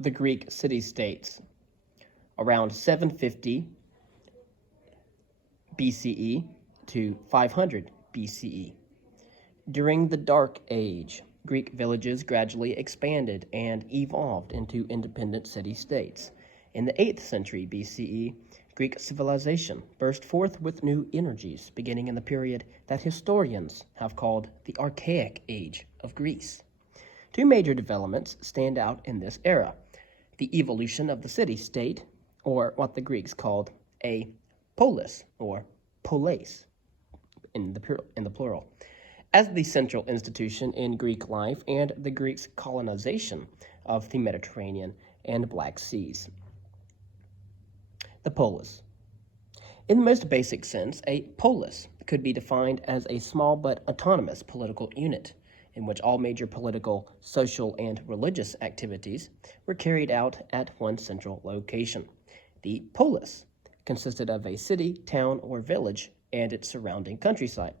the Greek city-states around 750 BCE to 500 BCE. During the Dark Age, Greek villages gradually expanded and evolved into independent city-states. In the 8th century BCE, Greek civilization burst forth with new energies, beginning in the period that historians have called the Archaic Age of Greece. Two major developments stand out in this era: the evolution of the city-state, or what the Greeks called a polis, or polis, in the plural, as the central institution in Greek life, and the Greeks' colonization of the Mediterranean and Black Seas. The polis. In the most basic sense, a polis could be defined as a small but autonomous political unit in which all major political, social, and religious activities were carried out at one central location. The polis consisted of a city, town, or village and its surrounding countryside.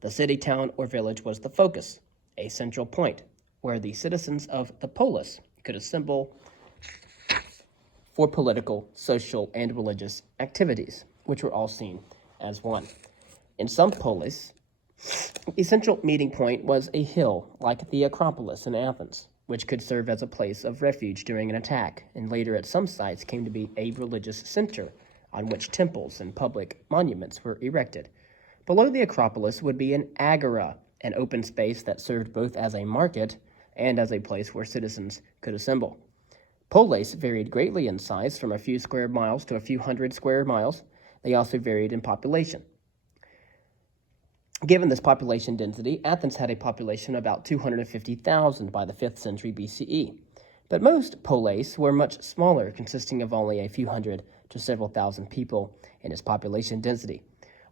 The city, town, or village was the focus, a central point where the citizens of the polis could assemble for political, social, and religious activities, which were all seen as one. In some polis, the central meeting point was a hill like the Acropolis in Athens, which could serve as a place of refuge during an attack, and later at some sites came to be a religious center on which temples and public monuments were erected. Below the Acropolis would be an agora, an open space that served both as a market and as a place where citizens could assemble. Polis varied greatly in size, from a few square miles to a few hundred square miles. They also varied in population. Given this population density, Athens had a population of about 250,000 by the 5th century BCE. But most polis were much smaller, consisting of only a few hundred to several thousand people in its population density.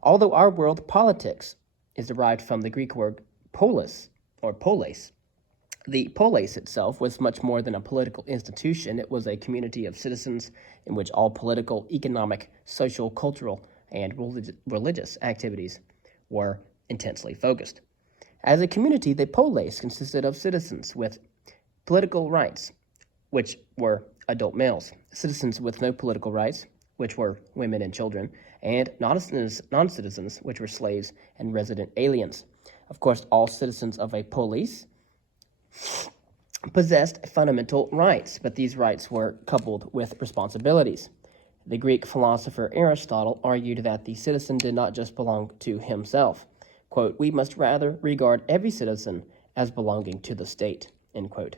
Although our world politics is derived from the Greek word polis, or polis, the polis itself was much more than a political institution. It was a community of citizens in which all political, economic, social, cultural, and religious activities were intensely focused. As a community, the polis consisted of citizens with political rights, which were adult males, citizens with no political rights, which were women and children, and non-citizens, which were slaves and resident aliens. Of course, all citizens of a polis possessed fundamental rights, but these rights were coupled with responsibilities. The Greek philosopher Aristotle argued that the citizen did not just belong to himself. Quote, "We must rather regard every citizen as belonging to the state," end quote.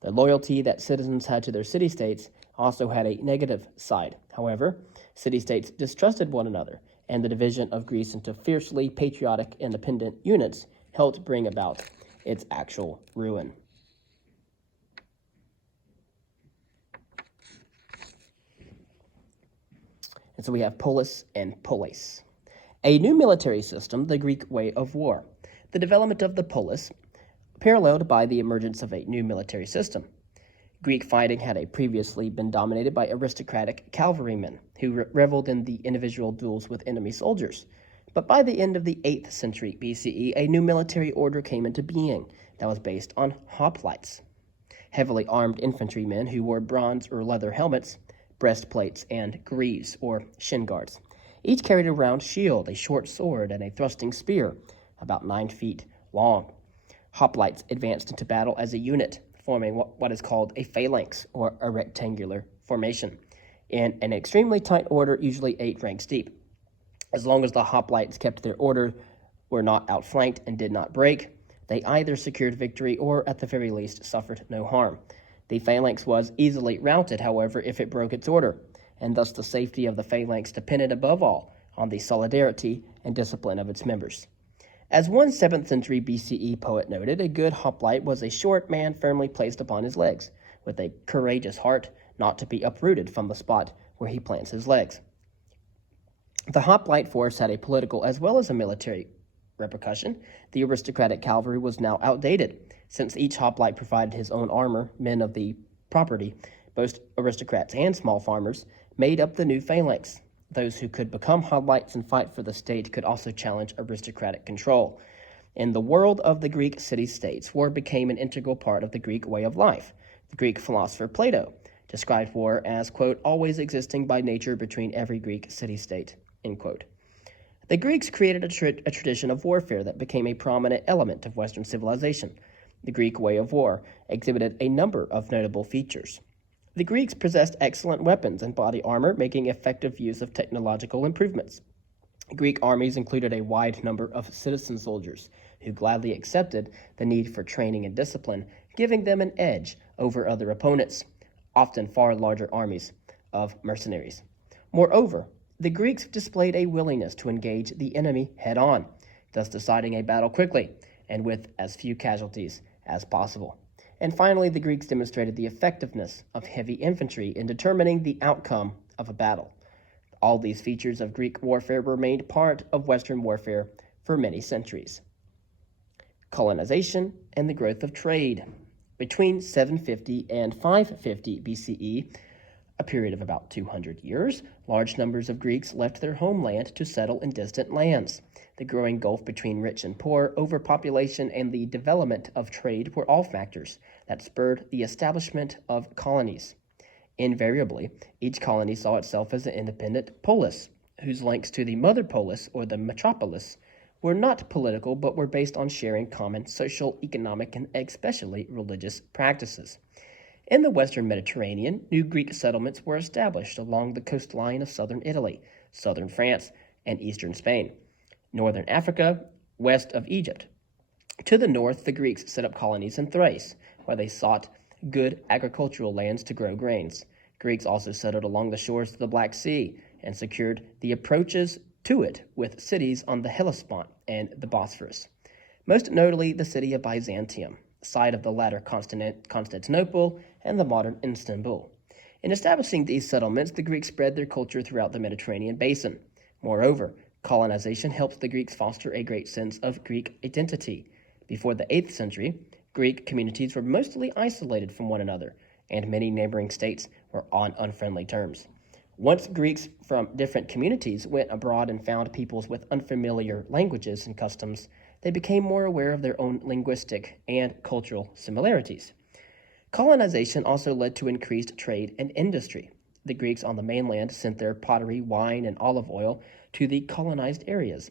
The loyalty that citizens had to their city-states also had a negative side. However, city-states distrusted one another, and the division of Greece into fiercely patriotic independent units helped bring about its actual ruin. And so we have polis and polis. A new military system, the Greek way of war. The development of the polis paralleled by the emergence of a new military system. Greek fighting had previously been dominated by aristocratic cavalrymen who reveled in the individual duels with enemy soldiers. But by the end of the 8th century BCE, a new military order came into being that was based on hoplites, heavily armed infantrymen who wore bronze or leather helmets, breastplates, and greaves, or shin guards. Each carried a round shield, a short sword, and a thrusting spear, about 9 feet long. Hoplites advanced into battle as a unit, forming what is called a phalanx, or a rectangular formation, in an extremely tight order, usually 8 ranks deep. As long as the hoplites kept their order, were not outflanked, and did not break, they either secured victory or, at the very least, suffered no harm. The phalanx was easily routed, however, if it broke its order, and thus the safety of the phalanx depended above all on the solidarity and discipline of its members. As one 7th century BCE poet noted, a good hoplite was a short man firmly placed upon his legs, with a courageous heart, not to be uprooted from the spot where he plants his legs. The hoplite force had a political as well as a military repercussion. The aristocratic cavalry was now outdated, since each hoplite provided his own armor. Men of the property, both aristocrats and small farmers, made up the new phalanx. Those who could become hoplites and fight for the state could also challenge aristocratic control. In the world of the Greek city-states, war became an integral part of the Greek way of life. The Greek philosopher Plato described war as, quote, always existing by nature between every Greek city-state, end quote. The Greeks created a tradition of warfare that became a prominent element of Western civilization. The Greek way of war exhibited a number of notable features. The Greeks possessed excellent weapons and body armor, making effective use of technological improvements. Greek armies included a wide number of citizen soldiers who gladly accepted the need for training and discipline, giving them an edge over other opponents, often far larger armies of mercenaries. Moreover, the Greeks displayed a willingness to engage the enemy head-on, thus deciding a battle quickly and with as few casualties as possible. And finally, the Greeks demonstrated the effectiveness of heavy infantry in determining the outcome of a battle. All these features of Greek warfare remained part of Western warfare for many centuries. Colonization and the growth of trade. Between 750 and 550 BCE, a period of about 200 years, large numbers of Greeks left their homeland to settle in distant lands. The growing gulf between rich and poor, overpopulation, and the development of trade were all factors that spurred the establishment of colonies. Invariably, each colony saw itself as an independent polis, whose links to the mother polis, or the metropolis, were not political but were based on sharing common social, economic, and especially religious practices. In the western Mediterranean, new Greek settlements were established along the coastline of southern Italy, southern France, and eastern Spain, northern Africa, west of Egypt. To the north, the Greeks set up colonies in Thrace, where they sought good agricultural lands to grow grains. Greeks also settled along the shores of the Black Sea and secured the approaches to it with cities on the Hellespont and the Bosphorus, most notably the city of Byzantium, site of the latter Constantinople and the modern Istanbul. In establishing these settlements, the Greeks spread their culture throughout the Mediterranean basin. Moreover, colonization helped the Greeks foster a great sense of Greek identity. Before the 8th century, Greek communities were mostly isolated from one another, and many neighboring states were on unfriendly terms. Once Greeks from different communities went abroad and found peoples with unfamiliar languages and customs, they became more aware of their own linguistic and cultural similarities. Colonization also led to increased trade and industry. The Greeks on the mainland sent their pottery, wine, and olive oil to the colonized areas,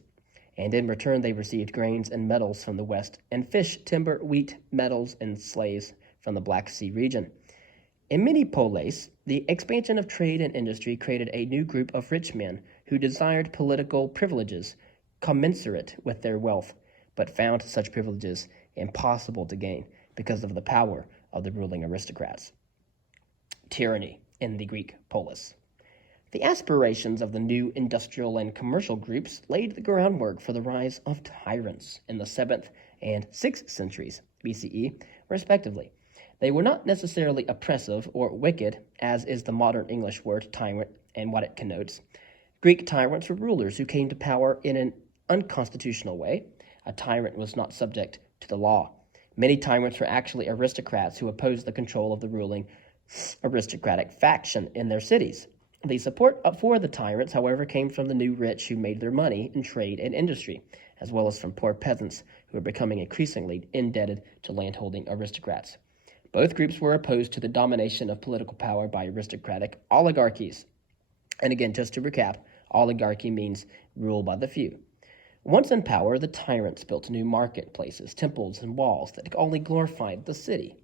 and in return they received grains and metals from the west, and fish, timber, wheat, metals, and slaves from the Black Sea region. In many polis, the expansion of trade and industry created a new group of rich men who desired political privileges commensurate with their wealth, but found such privileges impossible to gain because of the power of the ruling aristocrats. Tyranny in the Greek polis. The aspirations of the new industrial and commercial groups laid the groundwork for the rise of tyrants in the 7th and 6th centuries BCE, respectively. They were not necessarily oppressive or wicked, as is the modern English word tyrant and what it connotes. Greek tyrants were rulers who came to power in an unconstitutional way. A tyrant was not subject to the law. Many tyrants were actually aristocrats who opposed the control of the ruling aristocratic faction in their cities. The support for the tyrants, however, came from the new rich who made their money in trade and industry, as well as from poor peasants who were becoming increasingly indebted to landholding aristocrats. Both groups were opposed to the domination of political power by aristocratic oligarchies. And again, just to recap, oligarchy means rule by the few. Once in power, the tyrants built new marketplaces, temples, and walls that only glorified the city,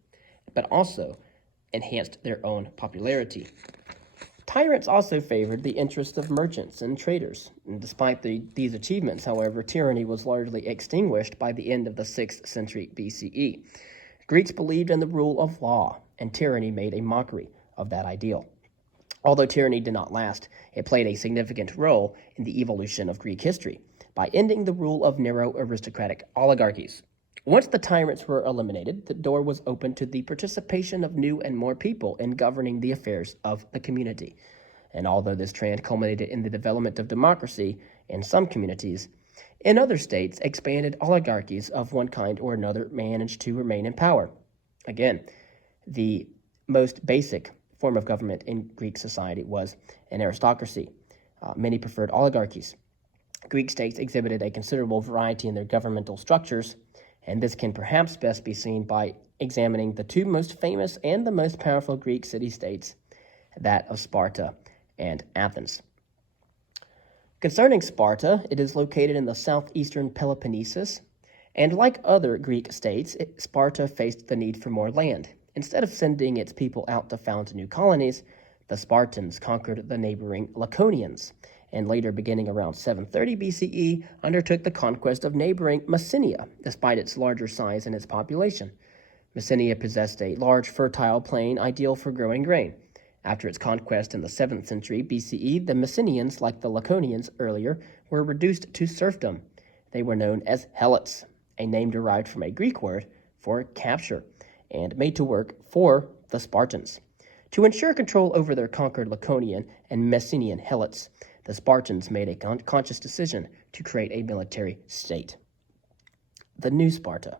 but also enhanced their own popularity. Tyrants also favored the interests of merchants and traders. And despite these achievements, however, tyranny was largely extinguished by the end of the 6th century BCE. Greeks believed in the rule of law, and tyranny made a mockery of that ideal. Although tyranny did not last, it played a significant role in the evolution of Greek history by ending the rule of narrow aristocratic oligarchies. Once the tyrants were eliminated, the door was open to the participation of new and more people in governing the affairs of the community. And although this trend culminated in the development of democracy in some communities, in other states, expanded oligarchies of one kind or another managed to remain in power. Again, the most basic form of government in Greek society was an aristocracy. Many preferred oligarchies. Greek states exhibited a considerable variety in their governmental structures, and this can perhaps best be seen by examining the two most famous and the most powerful Greek city-states that of Sparta and Athens. Concerning Sparta, it is located in the southeastern Peloponnesus, and like other Greek states, Sparta faced the need for more land. Instead of sending its people out to found new colonies, the Spartans conquered the neighboring Laconians, and later, beginning around 730 BCE, undertook the conquest of neighboring Messenia, despite its larger size and its population. Messenia possessed a large, fertile plain ideal for growing grain. After its conquest in the 7th century BCE, the Messenians, like the Laconians earlier, were reduced to serfdom. They were known as Helots, a name derived from a Greek word for capture, and made to work for the Spartans. To ensure control over their conquered Laconian and Messenian Helots, the Spartans made a conscious decision to create a military state. The New Sparta.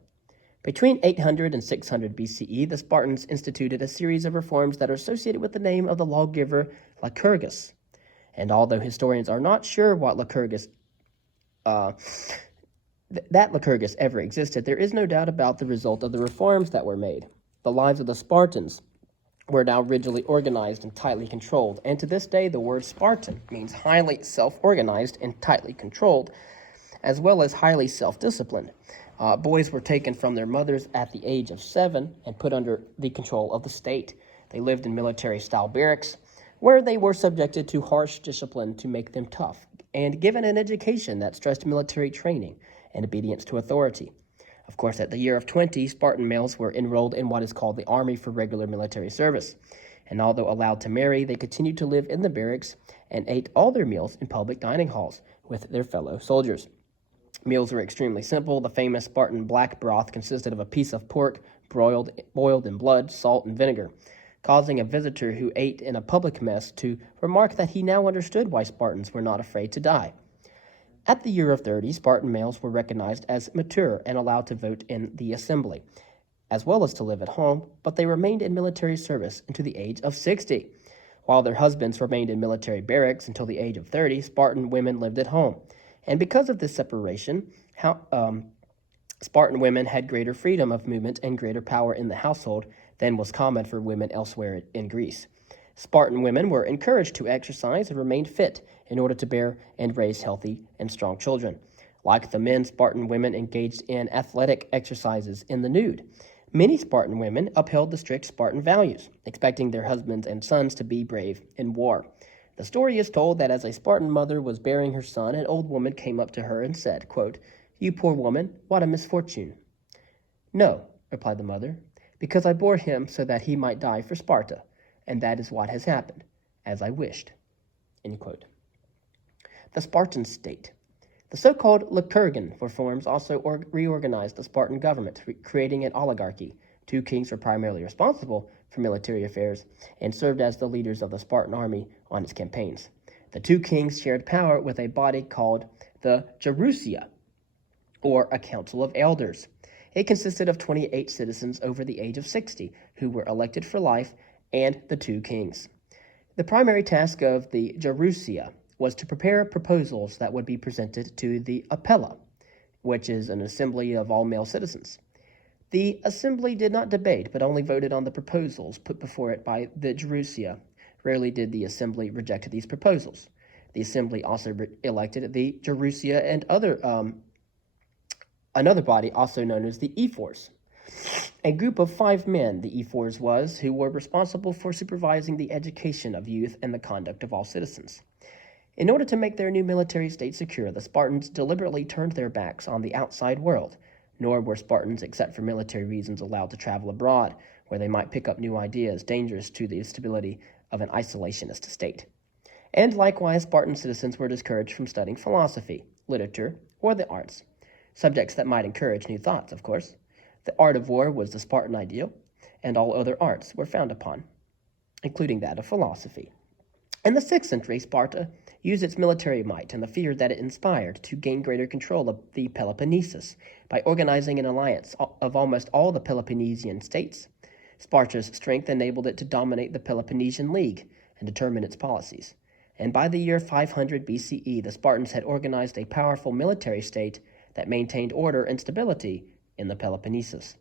Between 800 and 600 BCE, the Spartans instituted a series of reforms that are associated with the name of the lawgiver Lycurgus. And although historians are not sure what Lycurgus ever existed, there is no doubt about the result of the reforms that were made. The lives of the Spartans were now rigidly organized and tightly controlled, and to this day the word Spartan means highly self-organized and tightly controlled, as well as highly self-disciplined. Boys were taken from their mothers at the age of 7 and put under the control of the state. They lived in military-style barracks, where they were subjected to harsh discipline to make them tough, and given an education that stressed military training and obedience to authority. Of course, at the year of 20, Spartan males were enrolled in what is called the Army for regular military service. And although allowed to marry, they continued to live in the barracks and ate all their meals in public dining halls with their fellow soldiers. Meals were extremely simple. The famous Spartan black broth consisted of a piece of pork boiled in blood, salt, and vinegar, causing a visitor who ate in a public mess to remark that he now understood why Spartans were not afraid to die. At the year of 30, Spartan males were recognized as mature and allowed to vote in the assembly, as well as to live at home, but they remained in military service until the age of 60. While their husbands remained in military barracks until the age of 30, Spartan women lived at home. And because of this separation, Spartan women had greater freedom of movement and greater power in the household than was common for women elsewhere in Greece. Spartan women were encouraged to exercise and remain fit in order to bear and raise healthy and strong children. Like the men, Spartan women engaged in athletic exercises in the nude. Many Spartan women upheld the strict Spartan values, expecting their husbands and sons to be brave in war. The story is told that as a Spartan mother was bearing her son, an old woman came up to her and said, quote, "You poor woman, what a misfortune." "No," replied the mother, "because I bore him so that he might die for Sparta, and that is what has happened, as I wished." End quote. The Spartan state. The so-called Lycurgan reforms also reorganized the Spartan government, creating an oligarchy. 2 kings were primarily responsible for military affairs and served as the leaders of the Spartan army on its campaigns. The 2 kings shared power with a body called the Gerousia, or a council of elders. It consisted of 28 citizens over the age of 60 who were elected for life, and the 2 kings. The primary task of the Gerousia was to prepare proposals that would be presented to the Apella, which is an assembly of all male citizens. The assembly did not debate, but only voted on the proposals put before it by the Gerousia. Rarely did the assembly reject these proposals. The assembly also elected the Gerousia and another body also known as the ephors. A group of 5 men, the ephors was, who were responsible for supervising the education of youth and the conduct of all citizens. In order to make their new military state secure, the Spartans deliberately turned their backs on the outside world, nor were Spartans, except for military reasons, allowed to travel abroad, where they might pick up new ideas dangerous to the stability of an isolationist state. And likewise, Spartan citizens were discouraged from studying philosophy, literature, or the arts, subjects that might encourage new thoughts, of course. The art of war was the Spartan ideal, and all other arts were frowned upon, including that of philosophy. In the 6th century, Sparta used its military might and the fear that it inspired to gain greater control of the Peloponnesus by organizing an alliance of almost all the Peloponnesian states. Sparta's strength enabled it to dominate the Peloponnesian League and determine its policies. And by the year 500 BCE, the Spartans had organized a powerful military state that maintained order and stability in the Peloponnesus.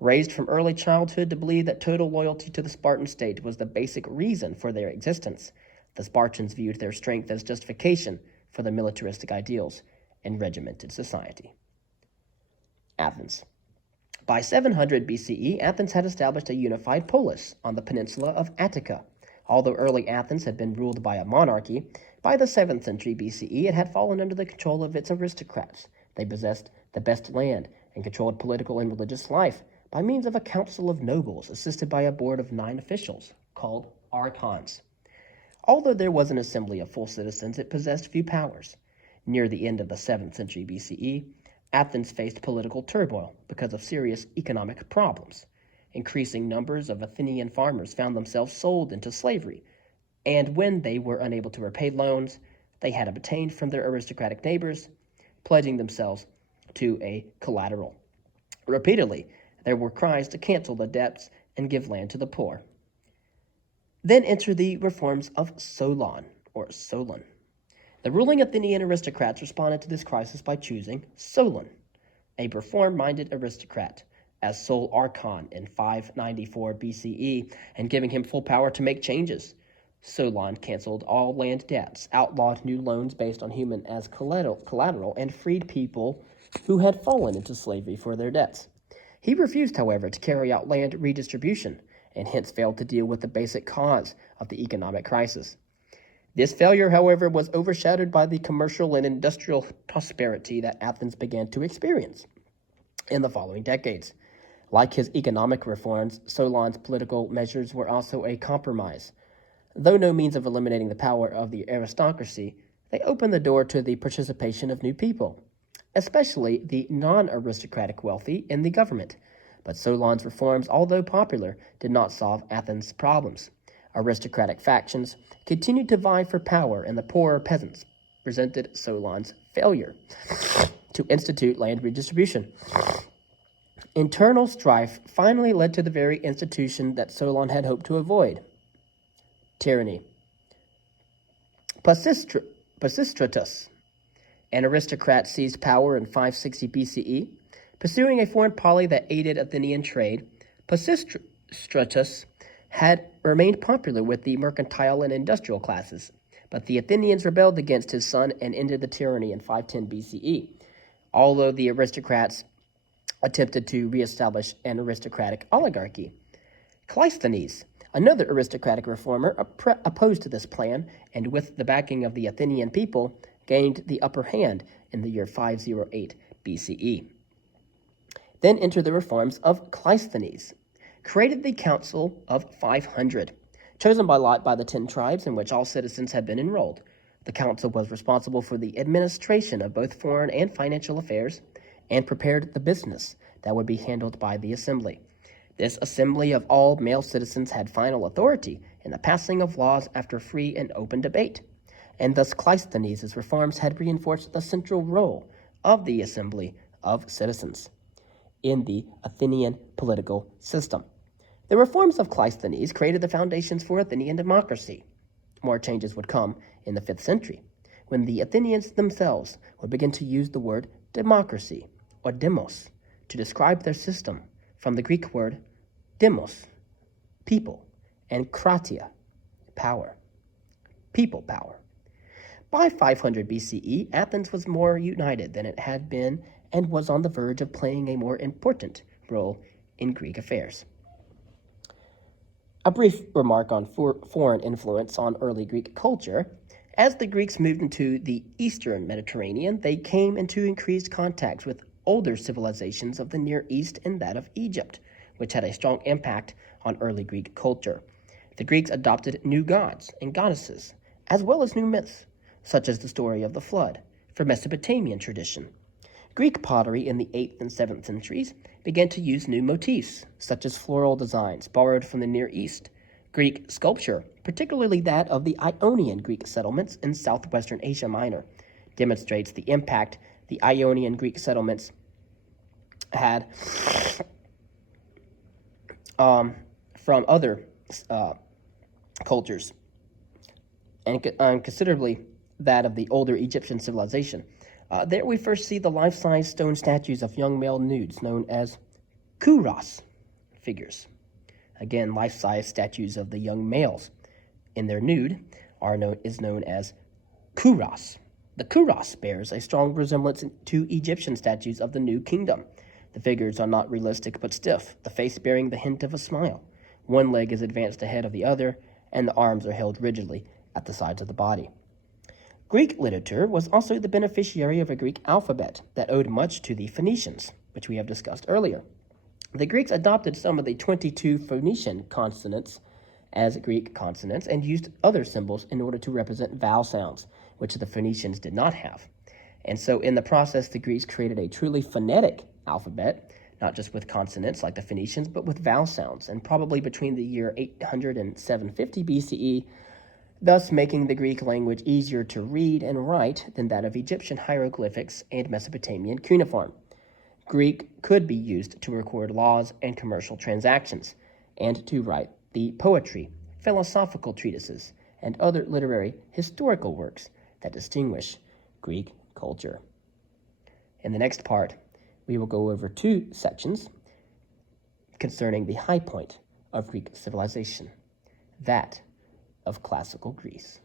Raised from early childhood to believe that total loyalty to the Spartan state was the basic reason for their existence, the Spartans viewed their strength as justification for their militaristic ideals and regimented society. Athens. By 700 BCE, Athens had established a unified polis on the peninsula of Attica. Although early Athens had been ruled by a monarchy, by the 7th century BCE it had fallen under the control of its aristocrats. They possessed the best land and controlled political and religious life by means of a council of nobles assisted by a board of 9 officials called archons. Although there was an assembly of full citizens, it possessed few powers. Near the end of the 7th century BCE, Athens faced political turmoil because of serious economic problems. Increasing numbers of Athenian farmers found themselves sold into slavery, and when they were unable to repay loans they had obtained from their aristocratic neighbors, pledging themselves to a collateral. Repeatedly, there were cries to cancel the debts and give land to the poor. Then enter the reforms of Solon. The ruling Athenian aristocrats responded to this crisis by choosing Solon, a reform-minded aristocrat, as sole archon in 594 BCE and giving him full power to make changes. Solon canceled all land debts, outlawed new loans based on human as collateral, and freed people who had fallen into slavery for their debts. He refused, however, to carry out land redistribution, and hence failed to deal with the basic cause of the economic crisis. This failure, however, was overshadowed by the commercial and industrial prosperity that Athens began to experience in the following decades. Like his economic reforms, Solon's political measures were also a compromise. Though no means of eliminating the power of the aristocracy, they opened the door to the participation of new people, especially the non-aristocratic wealthy, in the government. But Solon's reforms, although popular, did not solve Athens' problems. Aristocratic factions continued to vie for power, and the poorer peasants resented Solon's failure to institute land redistribution. Internal strife finally led to the very institution that Solon had hoped to avoid: tyranny. Pisistratus, an aristocrat, seized power in 560 BCE. Pursuing a foreign policy that aided Athenian trade, Pisistratus had remained popular with the mercantile and industrial classes, but the Athenians rebelled against his son and ended the tyranny in 510 BCE. Although the aristocrats attempted to reestablish an aristocratic oligarchy, Cleisthenes, another aristocratic reformer, opposed this plan, and with the backing of the Athenian people, gained the upper hand in the year 508 BCE. Then enter the reforms of Cleisthenes, created the Council of 500, chosen by lot by the 10 tribes in which all citizens had been enrolled. The council was responsible for the administration of both foreign and financial affairs and prepared the business that would be handled by the assembly. This assembly of all male citizens had final authority in the passing of laws after free and open debate, and thus Cleisthenes' reforms had reinforced the central role of the assembly of citizens in the Athenian political system. The reforms of Cleisthenes created the foundations for Athenian democracy. More changes would come in the 5th century, when the Athenians themselves would begin to use the word democracy, or demos, to describe their system, from the Greek word demos, people, and kratia, power, people power. By 500 BCE, Athens was more united than it had been and was on the verge of playing a more important role in Greek affairs. A brief remark on foreign influence on early Greek culture. As the Greeks moved into the eastern Mediterranean, they came into increased contact with older civilizations of the Near East and that of Egypt, which had a strong impact on early Greek culture. The Greeks adopted new gods and goddesses, as well as new myths, such as the story of the flood, from Mesopotamian tradition. Greek pottery in the 8th and 7th centuries began to use new motifs, such as floral designs borrowed from the Near East. Greek sculpture, particularly that of the Ionian Greek settlements in southwestern Asia Minor, demonstrates the impact the Ionian Greek settlements had from other cultures, and considerably that of the older Egyptian civilization. There we first see the life-size stone statues of young male nudes known as kouros figures. Again, life-size statues of the young males in their nude is known as kouros. The kouros bears a strong resemblance to Egyptian statues of the New Kingdom. The figures are not realistic but stiff, the face bearing the hint of a smile. One leg is advanced ahead of the other, and the arms are held rigidly at the sides of the body. Greek literature was also the beneficiary of a Greek alphabet that owed much to the Phoenicians, which we have discussed earlier. The Greeks adopted some of the 22 Phoenician consonants as Greek consonants and used other symbols in order to represent vowel sounds, which the Phoenicians did not have. And so in the process, the Greeks created a truly phonetic alphabet, not just with consonants like the Phoenicians, but with vowel sounds, and probably between the year 800 and 750 BCE, thus making the Greek language easier to read and write than that of Egyptian hieroglyphics and Mesopotamian cuneiform. Greek could be used to record laws and commercial transactions, and to write the poetry, philosophical treatises, and other literary historical works that distinguish Greek culture. In the next part, we will go over 2 sections concerning the high point of Greek civilization, that of classical Greece.